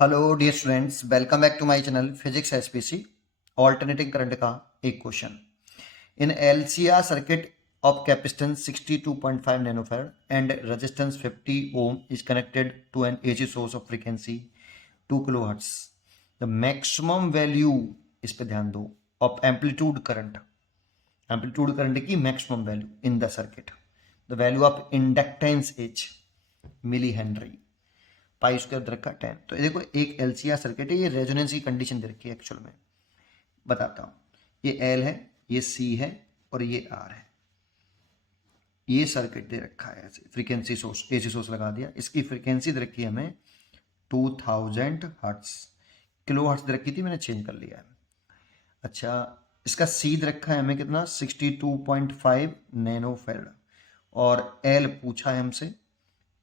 Hello dear students, welcome back to my channel physics SPC. Alternating current का एक question. In LCR circuit of capacitance 62.5 nanofarad and resistance 50 ohm is connected to an AC source of frequency 2 kilohertz. The maximum value, इस पे ध्यान दो, of amplitude current की maximum value in the circuit. The value of inductance H milli henry, pi square दे रखा 10। तो देखो, एक एलसीआर सर्किट है, ये रेजोनेंस की कंडीशन दे रखी है। एक्चुअल में बताता हूँ, ये एल है, ये सी है और ये आर है। ये सर्किट दे रखा है ऐसे, फ्रीक्वेंसी सोर्स, एसी सोर्स लगा दिया। इसकी फ्रीक्वेंसी दे रखी है हमें 2000 हर्ट्स, किलो हर्ट्स दे रखी थी, मैंने चेंज कर लिया है। अच्छा, इसका सी दे रखा है हमें कितना, 62.5 नैनो फैराड। और एल पूछा है हमसे,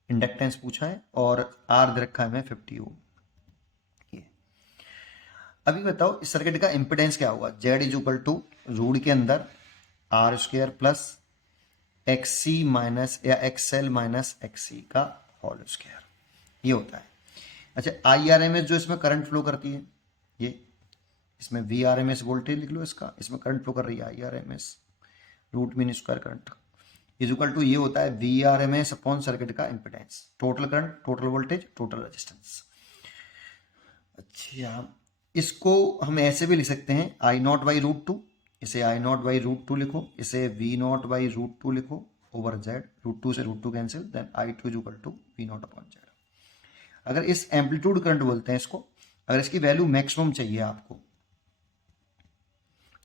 इंडक्टेंस पूछा है, और आर दे रखा है हमें 50 ओम। अभी बताओ इस सर्किट का इम्पिडेंस क्या होगा। Z is equal to root के अंदर R square plus X C minus या X L minus X C का होल स्क्वायर, ये होता है। अच्छा, आई आर एम एस जो इसमें करंट फ्लो करती है, ये इसमें V R M S voltage लिख लो इसका, इसमें करंट फ्लो कर रही है I R M S, root mean square current is equal to, ये होता है V R M S upon circuit का impedance, total current, total voltage, total resistance. अच्छा, इसको हम ऐसे भी लिख सकते हैं, I naught by root two, इसे I naught by root two लिखो, इसे V naught by root two लिखो ओवर जेड, रूट टू से root two cancel, then I two is equal to V not upon Z. अगर इस amplitude current बोलते हैं इसको, अगर इसकी वैल्यू मैक्सिमम चाहिए आपको,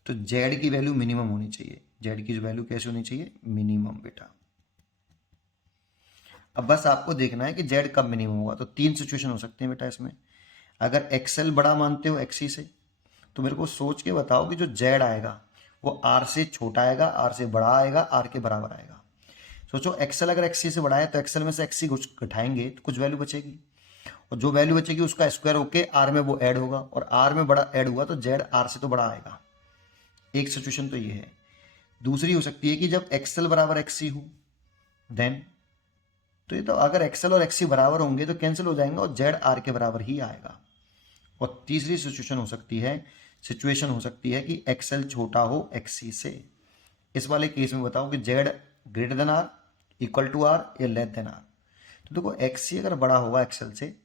तो जेड की वैल्यू मिनिमम होनी चाहिए। जेड की वैल्यू कैसी होनी चाहिए, मिनिमम बेटा। अब बस आपको देखना है कि जेड कब मिनिमम होगा। तो तीन सिचुएशन हो सकते हैं बेटा इसमें। अगर एक्सएल बड़ा मानते हो एक्सी से, तो मेरे को सोच के बताओ कि जो जेड आएगा वो आर से छोटा आएगा, आर से बड़ा आएगा, आर के बराबर आएगा। सोचो, एक्सएल अगर एक्सी से बड़ा है तो एक्सएल में से एक्सी घटाएंगे तो कुछ वैल्यू बचेगी, और जो वैल्यू बचेगी उसका स्क्वायर होके आर में वो ऐड होगा, और आर में बड़ा ऐड हुआ तो जेड आर से तो बड़ा आएगा। एक सिचुएशन तो ये है। दूसरी हो सकती है कि जब एक्सएल बराबर एक्सी हो, देन तो ये तो अगर एक्सएल और एक्सी बराबर होंगे तो कैंसिल हो जाएंगे और जेड आर के बराबर ही आएगा। और तीसरी सिचुएशन हो सकती है कि एक्सएल छोटा हो एक्सी से। इस वाले केस में बताओ कि Z greater than R, equal to R या लेस देन आर। तो देखो, एक्सी अगर बड़ा होगा एक्सएल से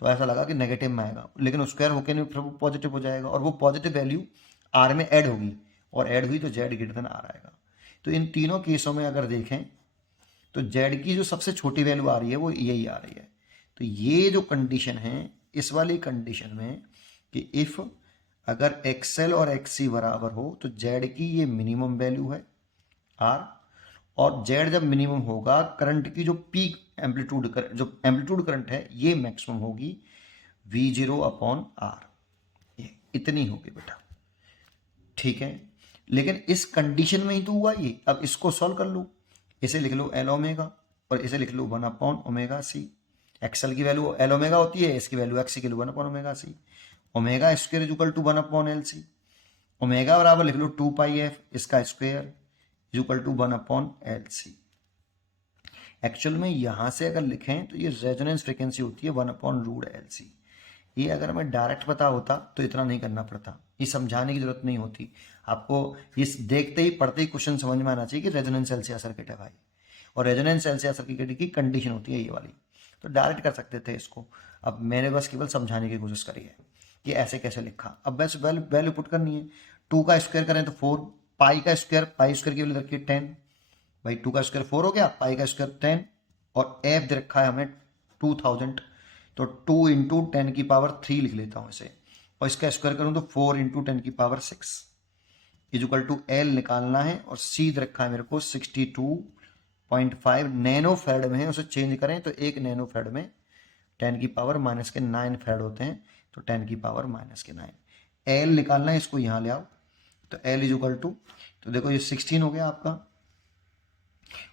तो ऐसा लगा कि नेगेटिव में आएगा, लेकिन स्क्वायर होकर नहीं, फिर वो पॉजिटिव हो जाएगा, और वो पॉजिटिव वैल्यू आर में ऐड होगी, और ऐड हुई तो जेड ग्रेटर देन आर आएगा। तो इन तीनों केसों में अगर देखें तो जेड की जो सबसे छोटी वैल्यू आ रही है वो यही आ रही है। तो ये जो कंडीशन है, इस वाली कंडीशन में कि इफ अगर एक्सएल और एक्सी बराबर हो तो जेड की ये मिनिमम वैल्यू है आर, और जेड जब मिनिमम होगा, करंट की जो पीक एम्पलीट्यूड जो एम्पलीट्यूड करंट है ये मैक्सिमम होगी वी जीरो अपॉन आर, ये इतनी होगी बेटा। ठीक है, लेकिन इस कंडीशन में ही तो हुआ ये। अब इसको सॉल्व कर लो, इसे लिख लो एल ओमेगा और इसे लिख लो 1/ओमेगा सी। एक्सएल की वैल्यू एल ओमेगा होती है, इसकी वैल्यू एक्स की वैल्यू 1/ओमेगा C. Omega square is equal to 1/एल सी। ओमेगा बराबर लिख लो 2 पाई एफ, इसका स्क्वायर इज इक्वल टू 1/एल सी। एक्चुअल में यहां से अगर लिखें तो ये रेजोनेंस फ्रीक्वेंसी होती है 1/√एल सी। ये अगर हमें डायरेक्ट पता होता तो इतना नहीं करना पड़ता, ये समझाने की जरूरत नहीं होती आपको। ये देखते ही पढ़ते ही क्वेश्चन समझ में आना चाहिए कि रेजोनेंस एलसीआर सर्किट है भाई, और रेजोनेंस एलसीआर सर्किट की कंडीशन होती है ये वाली। तो डायरेक्ट कर सकते थे इसको, अब मैंने बस केवल समझाने की कोशिश करी है कि ऐसे कैसे लिखा। अब बस वैल्यू पुट करनी है। 2 का स्क्वायर करें तो 4, पाई का स्क्वायर, पाई स्क्वायर की वैल्यू रखिए 10, भाई 2 का स्क्वायर 4 हो गया, पाई का स्क्वायर 10, और एफ दे रखा है हमें 2000, तो 2 × 10⁻³ लिख लेता हूँ इसे, और इसका स्क्वायर करूँ तो 4 × 10⁻⁶ इज इक्वल टू एल निकालना है, और सी दे रखा है मेरे को 62.5 नैनो फैराड में है, उसे चेंज करें तो 1 नैनो फैराड में 10⁻⁻9 फैराड होते हैं, तो 10⁻⁻9 एल निकालना है, इसको यहाँ ले आओ, तो एल इज इक्वल टू, तो देखो ये 16 हो गया आपका,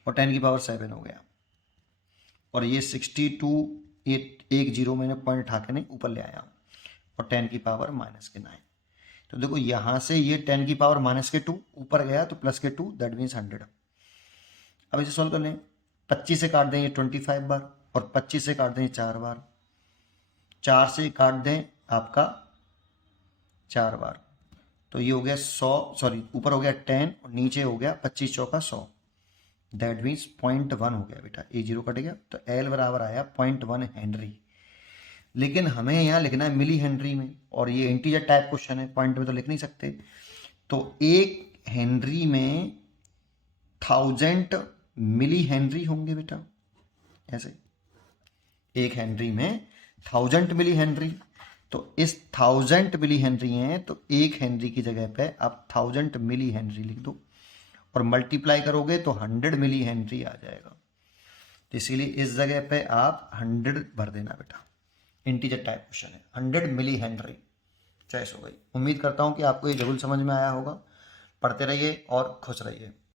और 10⁻7 हो गया, और ये 62, ये एक जीरो मैंने पॉइंट उठा के नहीं ऊपर ले आया, और 10⁻⁻9। तो देखो यहाँ से ये 10⁻⁻2 ऊपर गया तो +2, दैट मीन्स 100। अब इसे सॉल्व कर लें, 25 से काट दें ये 25 बार, और 25 से काट दें ये 4 बार, 4 से काट दें आपका 4 बार, तो ये हो गया 100, सॉरी ऊपर हो गया 10 और नीचे हो गया 25 चौका 100, दैट मीन्स 0.1 हो गया बेटा, ये जीरो कट गया तो एल बराबर आया 0.1 हेनरी। लेकिन हमें यहाँ लिखना है मिली हेनरी में, और ये इंटीजर टाइप क्वेश्चन है, पॉइंट में तो लिख नहीं सकते। तो 1 हेनरी में 1000 मिली हेनरी होंगे बेटा, ऐसे 1 हेनरी में 1000 मिली हेनरी। तो इस 1000 मिली हेनरी हैं, तो 1 हेनरी की जगह पे आप 1000 मिली हेनरी लिख दो और मल्टीप्लाई करोगे तो 100 मिली हेनरी आ जाएगा। तो इसीलिए इस जगह पे आप 100 भर देना बेटा, इंटीजर टाइप क्वेश्चन है, 100 मिली हेनरी। चॉइस हो गई। उम्मीद करता हूँ कि आपको ये जरूर समझ में आया होगा। पढ़ते रहिए और खुश रहिए।